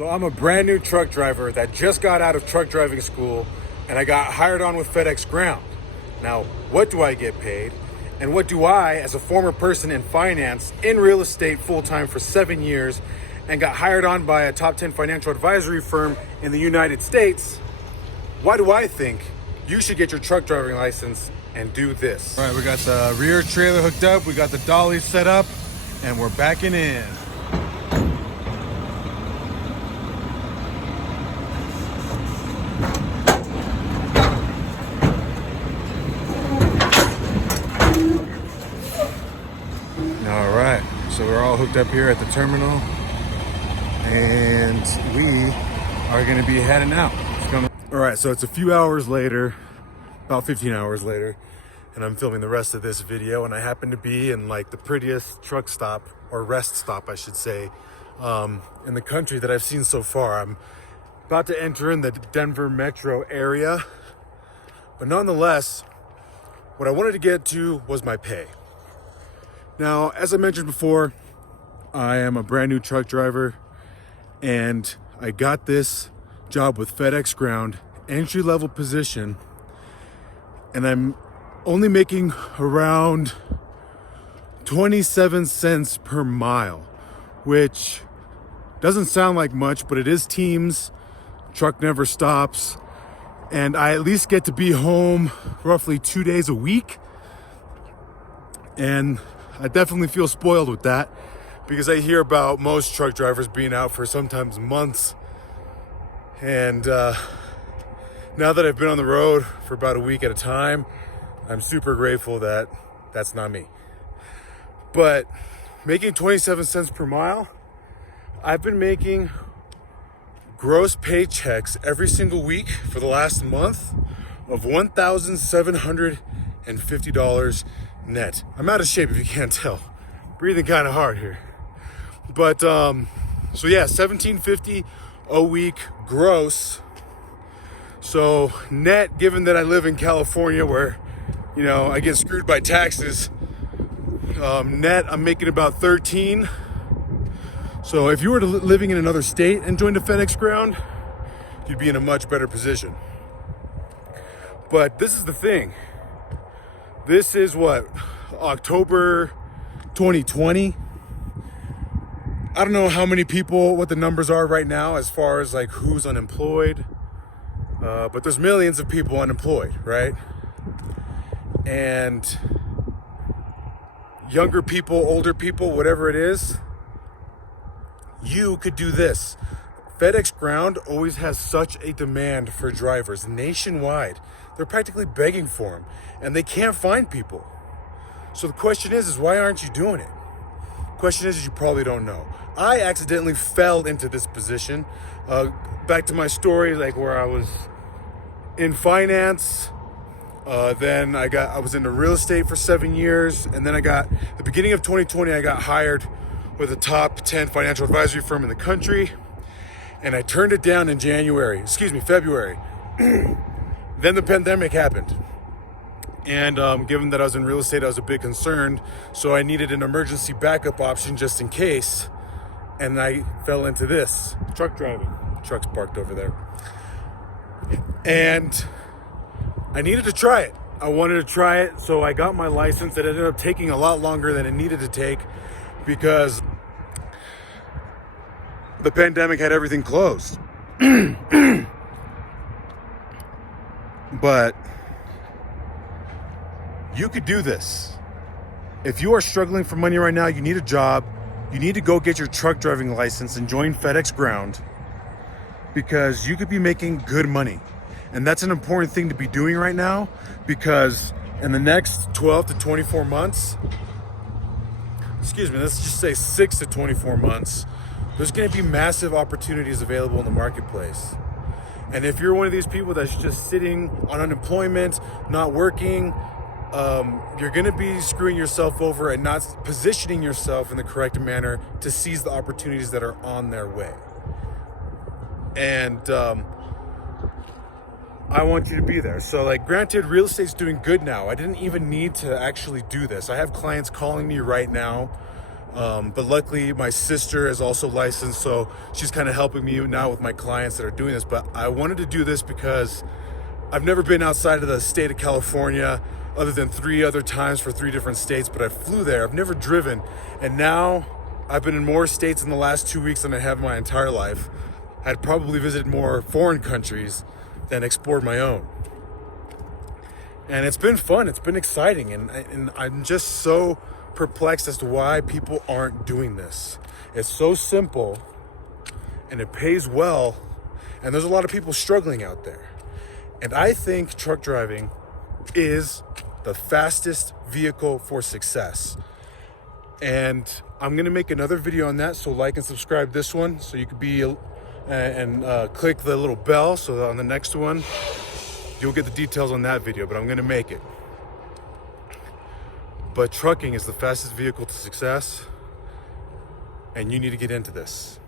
So I'm a brand new truck driver that just got out of truck driving school, and I got hired on with Fedex Ground. Now, what do I get paid? And what do I, as a former person in finance, in real estate full-time for 7 years, and got hired on by a top 10 financial advisory firm in the United States, why do I think you should get your truck driving license and do this? All right, we got the rear trailer hooked up, we got the dolly set up, and we're backing in. All right, so we're all hooked up here at the terminal, and we are gonna be heading out. All right, so it's a few hours later, about 15 hours later, and I'm filming the rest of this video, and I happen to be in like the prettiest truck stop, or rest stop I should say, in the country that I've seen so far. I'm about to enter in the Denver metro area, but nonetheless, what I wanted to get to was my pay. Now, as I mentioned before, I am a brand new truck driver, and I got this job with Fedex Ground, entry-level position, and I'm only making around 27 cents per mile, which doesn't sound like much, but it is teams, truck never stops, and I at least get to be home roughly 2 days a week, and I definitely feel spoiled with that, because I hear about most truck drivers being out for sometimes months. And now that I've been on the road for about a week at a time, I'm super grateful that that's not me. But making 27 cents per mile, I've been making gross paychecks every single week for the last month of $1,750 net. I'm out of shape if you can't tell. Breathing kind of hard here. But so yeah, $1,750 a week gross. So net, given that I live in California where, you know, I get screwed by taxes, net I'm making about 13. So if you were living in another state and joined a Fedex Ground, you'd be in a much better position. But this is the thing. This is what, October 2020. I don't know how many people, what the numbers are right now as far as like who's unemployed, but there's millions of people unemployed, right? And younger people, older people, whatever it is, you could do this. FedEx Ground always has such a demand for drivers nationwide. They're practically begging for them, and they can't find people. So the question is why aren't you doing it? Question is you probably don't know. I accidentally fell into this position. Back to my story, like where I was in finance, then I was into real estate for 7 years, and then the beginning of 2020, I got hired with a top 10 financial advisory firm in the country, and I turned it down in February. Then the pandemic happened. And given that I was in real estate, I was a bit concerned. So I needed an emergency backup option just in case. And I fell into this, truck driving. Truck's parked over there. And I needed to try it. I wanted to try it. So I got my license. It ended up taking a lot longer than it needed to take because the pandemic had everything closed. But you could do this. If you are struggling for money right now, you need a job, you need to go get your truck driving license and join Fedex Ground, because you could be making good money. And that's an important thing to be doing right now, because in the next 12 to 24 months, let's just say 6 to 24 months, there's gonna be massive opportunities available in the marketplace. And if you're one of these people that's just sitting on unemployment, not working, you're gonna be screwing yourself over and not positioning yourself in the correct manner to seize the opportunities that are on their way. And I want you to be there. So like, granted, real estate's doing good now. I didn't even need to actually do this. I have clients calling me right now But luckily my sister is also licensed, so she's kind of helping me now with my clients that are doing this. But I wanted to do this because I've never been outside of the state of California other than 3 other times for 3 different states, but I flew there. I've never driven, and now I've been in more states in the last 2 weeks than I have my entire life. I'd probably visited more foreign countries than explored my own. And it's been fun, it's been exciting, and I'm just so perplexed as to why people aren't doing this. It's so simple, and it pays well, and there's a lot of people struggling out there. And I think truck driving is the fastest vehicle for success. And I'm gonna make another video on that, so like and subscribe this one so you could be and click the little bell so that on the next one you'll get the details on that video, but I'm gonna make it. But trucking is the fastest vehicle to success, and you need to get into this.